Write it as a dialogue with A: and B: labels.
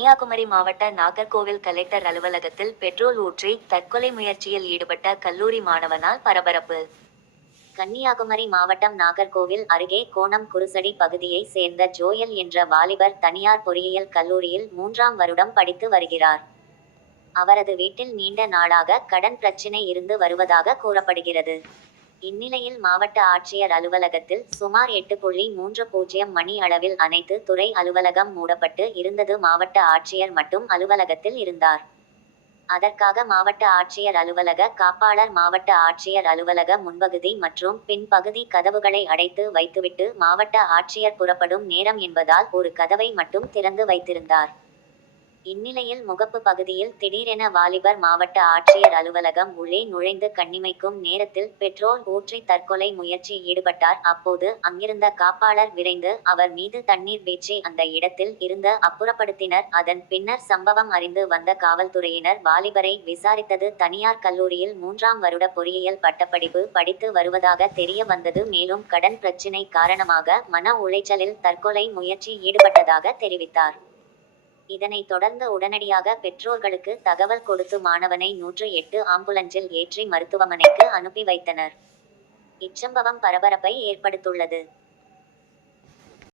A: கன்னியாகுமரி மாவட்ட நாகர்கோவில் கலெக்டர் அலுவலகத்தில் பெட்ரோல் ஊற்றி தற்கொலை முயற்சியில் ஈடுபட்ட கல்லூரி மாணவனால் பரபரப்பு. கன்னியாகுமரி மாவட்டம் நாகர்கோவில் அருகே கோணம் குருசடி பகுதியை சேர்ந்த ஜோயல் என்ற வாலிபர் தனியார் பொறியியல் கல்லூரியில் மூன்றாம் வருடம் படித்து வருகிறார். அவரது வீட்டில் நீண்ட நாளாக கடன் பிரச்சினை இருந்து வருவதாக கூறப்படுகிறது. இந்நிலையில் மாவட்ட ஆட்சியர் அலுவலகத்தில் சுமார் எட்டு புள்ளி மூன்று பூஜ்ஜியம் மணி அளவில் அனைத்து துறை அலுவலகம் மூடப்பட்டு இருந்தது மாவட்ட ஆட்சியர் மட்டும் அலுவலகத்தில் இருந்தார். அதற்காக மாவட்ட ஆட்சியர் அலுவலக காப்பாளர் மாவட்ட ஆட்சியர் அலுவலக முன்பகுதி மற்றும் பின்பகுதி கதவுகளை அடைத்து வைத்துவிட்டு மாவட்ட ஆட்சியர் புறப்படும் நேரம் என்பதால் ஒரு கதவை மட்டும் திறந்து வைத்திருந்தார். இந்நிலையில் முகப்பு பகுதியில் திடீரென வாலிபர் மாவட்ட ஆட்சியர் அலுவலகம் உள்ளே நுழைந்து கண்ணிமைக்கும் நேரத்தில் பெட்ரோல் ஊற்றி தற்கொலை முயற்சி ஈடுபட்டார். அப்போது அங்கிருந்த காப்பாளர் விரைந்து அவர் மீது தண்ணீர் வீச்சி அந்த இடத்தில் இருந்த அப்புறப்படுத்தினர். அதன் பின்னர் சம்பவம் அறிந்து வந்த காவல்துறையினர் வாலிபரை விசாரித்தது தனியார் கல்லூரியில் மூன்றாம் வருட பொறியியல் பட்டப்படிப்பு படித்து வருவதாக தெரிய வந்தது. மேலும் கடன் பிரச்சினை காரணமாக மன உளைச்சலில் தற்கொலை முயற்சி ஈடுபட்டதாக தெரிவித்தார். இதனைத் தொடர்ந்து உடனடியாக பெற்றோர்களுக்கு தகவல் கொடுத்து மாணவனை நூற்று எட்டு ஆம்புலன்ஸில் ஏற்றி மருத்துவமனைக்கு அனுப்பி வைத்தனர். இச்சம்பவம் பரபரப்பை ஏற்படுத்துள்ளது